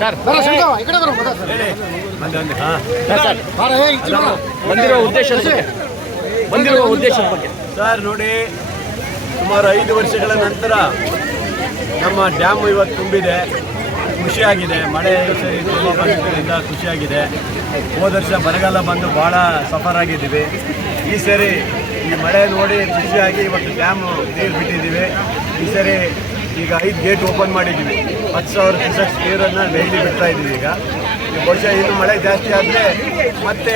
Sir ಬಂದಿರುವ ಉದ್ದೇಶದ ಬಗ್ಗೆ ಸರ್ ನೋಡಿ, ಸುಮಾರು 5 ವರ್ಷಗಳ ನಂತರ ನಮ್ಮ ಡ್ಯಾಮ್ ಇವತ್ತು ತುಂಬಿದೆ. ಖುಷಿಯಾಗಿದೆ. ಮಳೆ ಸರಿ ತುಂಬ ಬಂದಿದ್ದರಿಂದ ಖುಷಿಯಾಗಿದೆ. ಹೋದ ವರ್ಷ ಬರಗಾಲ ಬಂದು ಭಾಳ ಸಫರ್ ಆಗಿದ್ದೀವಿ. ಈ ಸರಿ ಈ ಮಳೆ ನೋಡಿ ಖುಷಿಯಾಗಿ ಇವತ್ತು ಡ್ಯಾಮ್ ನೀರು ಬಿಟ್ಟಿದ್ದೀವಿ. ಈ ಸರಿ ಈಗ 5 ಗೇಟ್ ಓಪನ್ ಮಾಡಿದ್ದೀವಿ. 10,000 ಕ್ಯೂಸೆಕ್ಸ್ ನೀರನ್ನು ಡೈಲಿ ಬಿಡ್ತಾ ಇದ್ದೀವಿ. ಈಗ ಬಹುಶಃ ಇನ್ನು ಮಳೆ ಜಾಸ್ತಿ ಆದರೆ ಮತ್ತೆ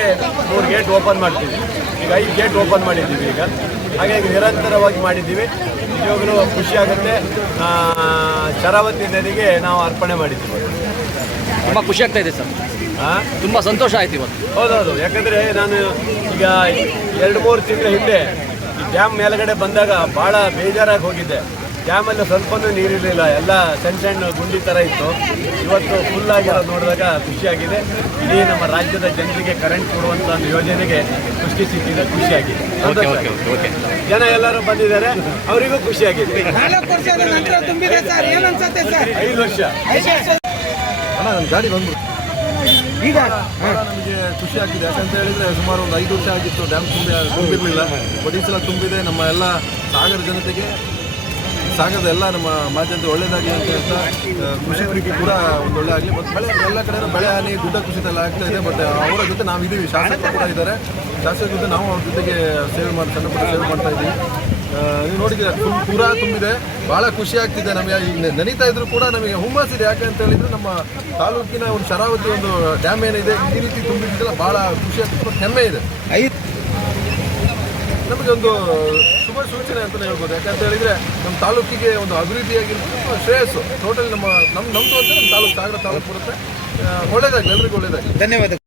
3 ಗೇಟ್ ಓಪನ್ ಮಾಡ್ತೀವಿ. ಈಗ 5 ಗೇಟ್ ಓಪನ್ ಮಾಡಿದ್ದೀವಿ. ಈಗ ಹಾಗಾಗಿ ನಿರಂತರವಾಗಿ ಮಾಡಿದ್ದೀವಿ. ನಿಜವಾಗಲೂ ಖುಷಿಯಾಗುತ್ತೆ. ಶರಾವತಿ ನದಿಗೆ ನಾವು ಅರ್ಪಣೆ ಮಾಡಿದ್ದೀವಿ. ತುಂಬ ಖುಷಿ ಆಗ್ತಾ ಇದೆ ಸರ್. ತುಂಬ ಸಂತೋಷ ಆಯ್ತು ಇವತ್ತು. ಹೌದೌದು. ಯಾಕಂದರೆ ನಾನು ಈಗ 2-3 ತಿಂಗಳ ಹಿಂದೆ ಈ ಡ್ಯಾಮ್ ಮೇಲ್ಗಡೆ ಬಂದಾಗ ಭಾಳ ಬೇಜಾರಾಗಿ ಹೋಗಿದ್ದೆ. ಡ್ಯಾಮಲ್ಲಿ ಸ್ವಲ್ಪನೂ ನೀರಿರಲಿಲ್ಲ, ಎಲ್ಲ ಸಣ್ಣ ಗುಂಡಿ ಥರ ಇತ್ತು. ಇವತ್ತು ಫುಲ್ಲಾಗಿರೋದು ನೋಡಿದಾಗ ಖುಷಿಯಾಗಿದೆ. ಇಡೀ ನಮ್ಮ ರಾಜ್ಯದ ಜನರಿಗೆ ಕರೆಂಟ್ ಕೊಡುವಂಥ ಒಂದು ಯೋಜನೆಗೆ ಖುಷಿ ಸಿಕ್ಕಿದೆ. ಖುಷಿಯಾಗಿದೆ. ಜನ ಎಲ್ಲರೂ ಬಂದಿದ್ದಾರೆ, ಅವರಿಗೂ ಖುಷಿಯಾಗಿದೆ. 5 ವರ್ಷ ನನ್ನ ಗಾಡಿ ಬಂದು ಈಗ ನಮಗೆ ಖುಷಿ ಆಗ್ತಿದೆ. ಯಾಕಂತ ಹೇಳಿದರೆ ಸುಮಾರು ಒಂದು 5 ವರ್ಷ ಆಗಿತ್ತು ಡ್ಯಾಮ್ ತುಂಬಿರಲಿಲ್ಲ. ಬಟ್ ಈ ಸಲ ತುಂಬಿದೆ. ನಮ್ಮ ಎಲ್ಲ ಸಾಗರ ಜನತೆಗೆ, ಸಾಗರದ ಎಲ್ಲ ನಮ್ಮ ಮಾಧ್ಯಮದ ಒಳ್ಳೆಯದಾಗಲಿ ಅಂತ ಹೇಳ್ತಾ, ಕೃಷಿಕರಿಗೆ ಕೂಡ ಒಂದು ಒಳ್ಳೆ ಆಗಲಿ. ಮತ್ತು ಬೆಳೆ ಎಲ್ಲ ಕಡೆ ಬೆಳೆ ಹಾನಿ, ಗುಡ್ಡ ಕುಸಿತ ಎಲ್ಲ ಆಗ್ತಾ ಇದೆ. ಬಟ್ ಅವರ ಜೊತೆ ನಾವು ಇದ್ದೀವಿ. ಶಾಸಕರು ಕೂಡ ಇದ್ದಾರೆ. ಶಾಸಕರ ಜೊತೆ ನಾವು ಅವ್ರ ಜೊತೆಗೆ ಸಣ್ಣ ಪುಟ್ಟ ಸೇವೆ ಮಾಡ್ತಾ ಇದ್ದೀವಿ. ನೀವು ನೋಡಿದ್ರೆ ಪೂರಾ ತುಂಬಿದೆ. ಭಾಳ ಖುಷಿ ಆಗ್ತಿದೆ. ನಮಗೆ ಈಗ ನೆನೀತಾ ಇದ್ರು ಕೂಡ ನಮಗೆ ಹುಮ್ಮಸ್ಸಿದೆ. ಯಾಕೆ ಅಂತ ಹೇಳಿದರೆ ನಮ್ಮ ತಾಲೂಕಿನ ಒಂದು ಶರಾವತಿ ಒಂದು ಡ್ಯಾಮ್ ಏನಿದೆ ಈ ರೀತಿ ತುಂಬಿದ್ದೆಲ್ಲ ಭಾಳ ಖುಷಿ ಆಗ್ತಿದೆ ಮತ್ತು ಹೆಮ್ಮೆ ಇದೆ. ನಮಗೆ ಒಂದು ಶುಭ ಸೂಚನೆ ಅಂತಲೇ ಹೇಳ್ಬೋದು. ಯಾಕಂತ ಹೇಳಿದರೆ ನಮ್ಮ ತಾಲೂಕಿಗೆ ಒಂದು ಅಭಿವೃದ್ಧಿಯಾಗಿರ್ಬೋದು, ಶ್ರೇಯಸ್ಸು ಟೋಟಲ್ ನಮ್ಮದು ಅಂತ ನಮ್ಮ ತಾಲೂಕು ಸಾಗರ ತಾಲೂಕು ಬರುತ್ತೆ. ಒಳ್ಳೆಯದಾಗಲಿ, ಎಲ್ಲರಿಗೂ ಒಳ್ಳೆಯದಾಗಲಿ. ಧನ್ಯವಾದ.